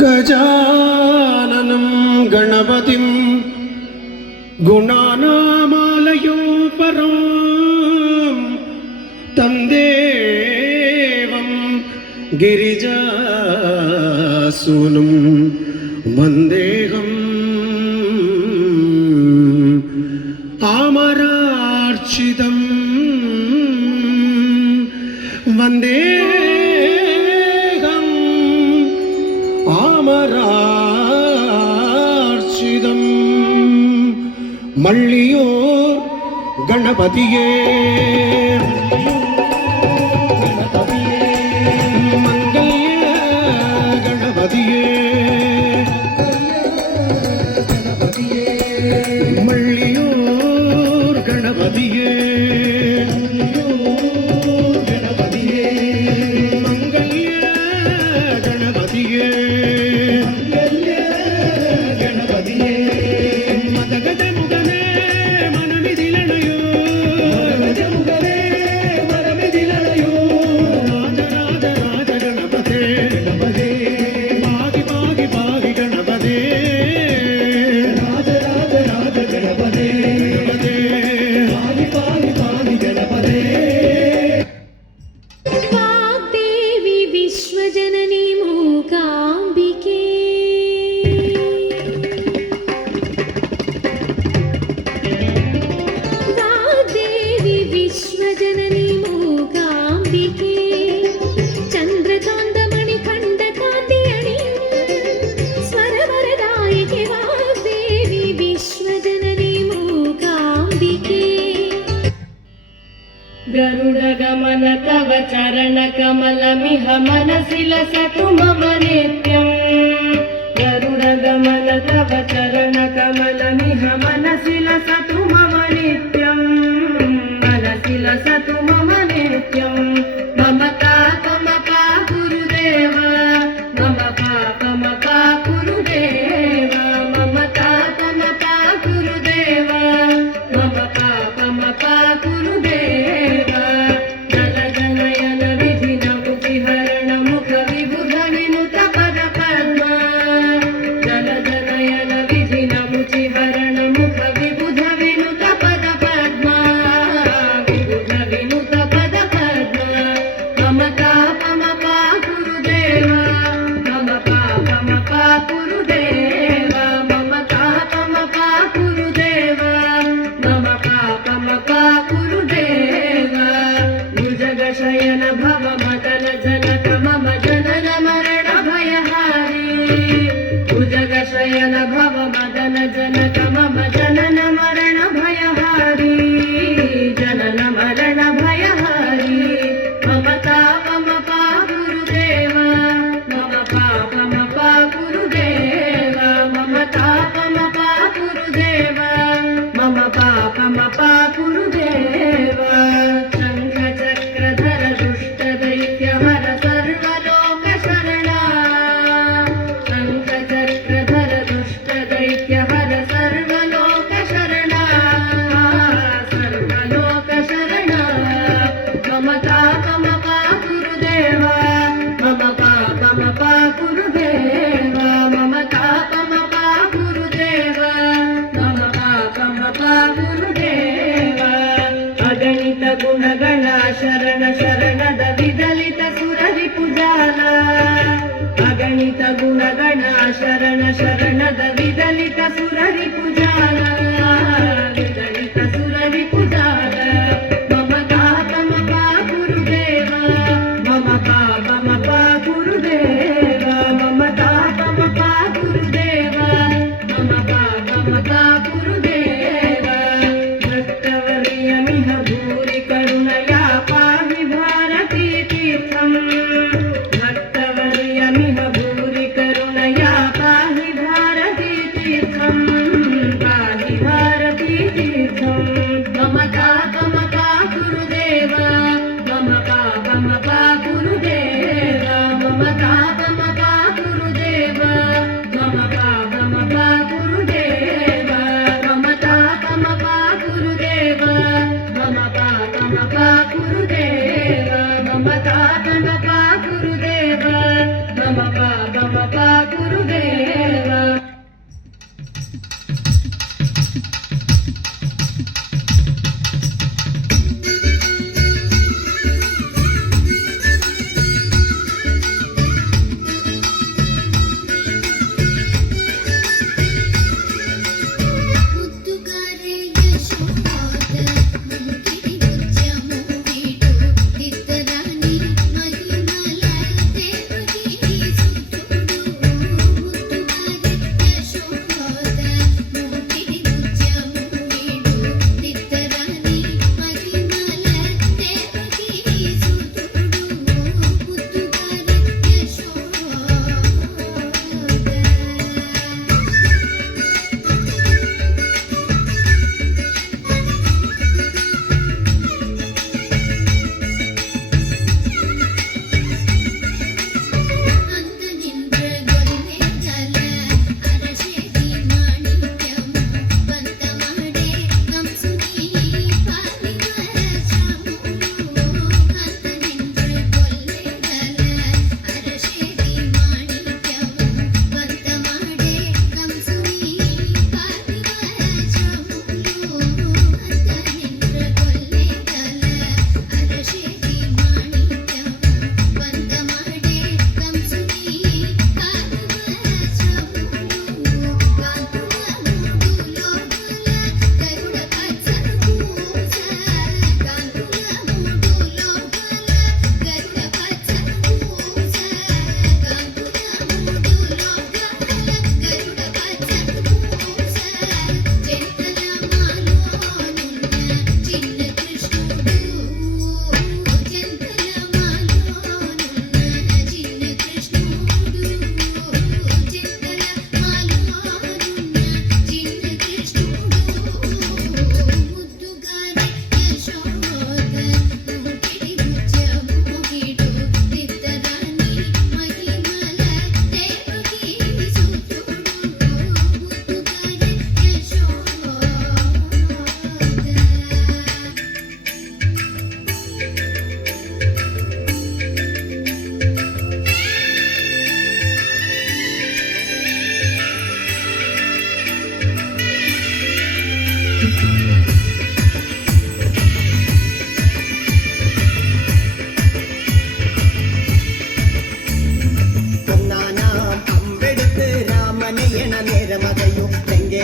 गजाननं गणपतिं गुणानामालयो परां तं देवं गिरिजासुनं वन्देहम् आमरार्चितं वन्दे அமரார்ச்சிதம் மள்ளியோர் கணபதியே. चरणकमलमिह मनसि लसतु मम नित्यम् करणद विदलित सुररि पूजा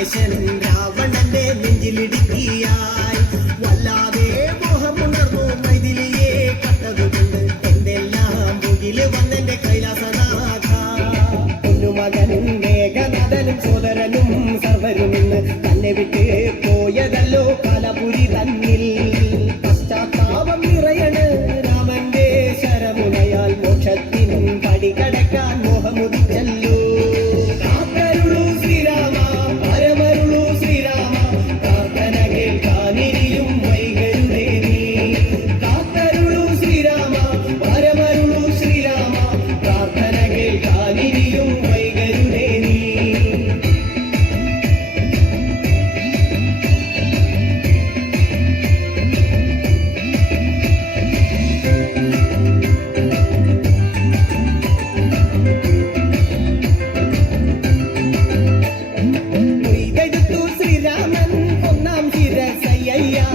Sending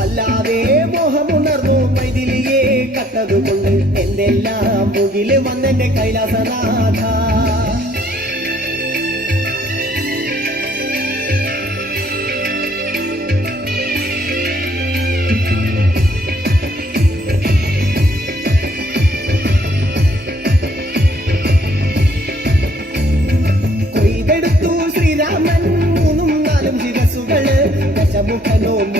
വല്ലാതെ മോഹമുണർന്നു മൈതിലിയെ കട്ടതുകൊണ്ട് എന്തെല്ലാം മുകിൽ വന്നെന്റെ കൈലാസനാഥ no more.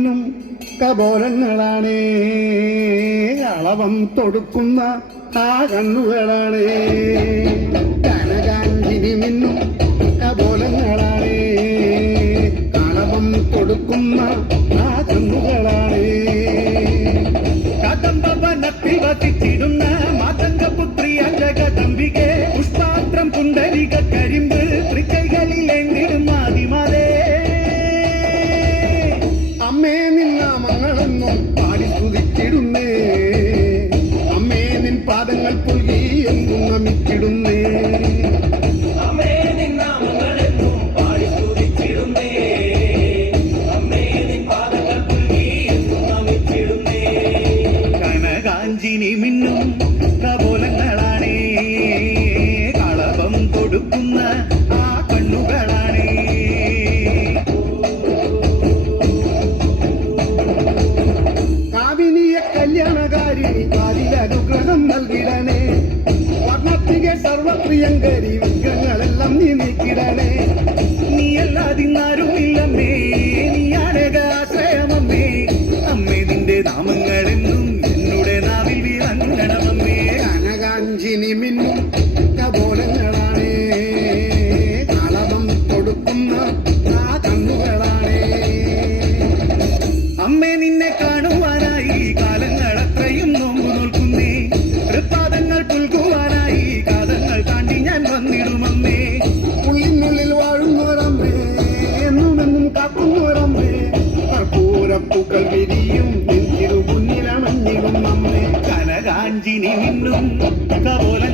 കബോലങ്ങളാണ് അളവം തൊടുക്കുന്ന ആ കണ്ണുകളാണ്. കനകാഞ്ചിനി മിന്നും കബോലങ്ങളാണ് അളവം കൊടുക്കുന്ന ആ കണ്ണുകളാണ്. കദംബ വനത്തിൽ വസിച്ചിടുന്ന రంజిని మిన్ను ప్రభు Cuenta bola.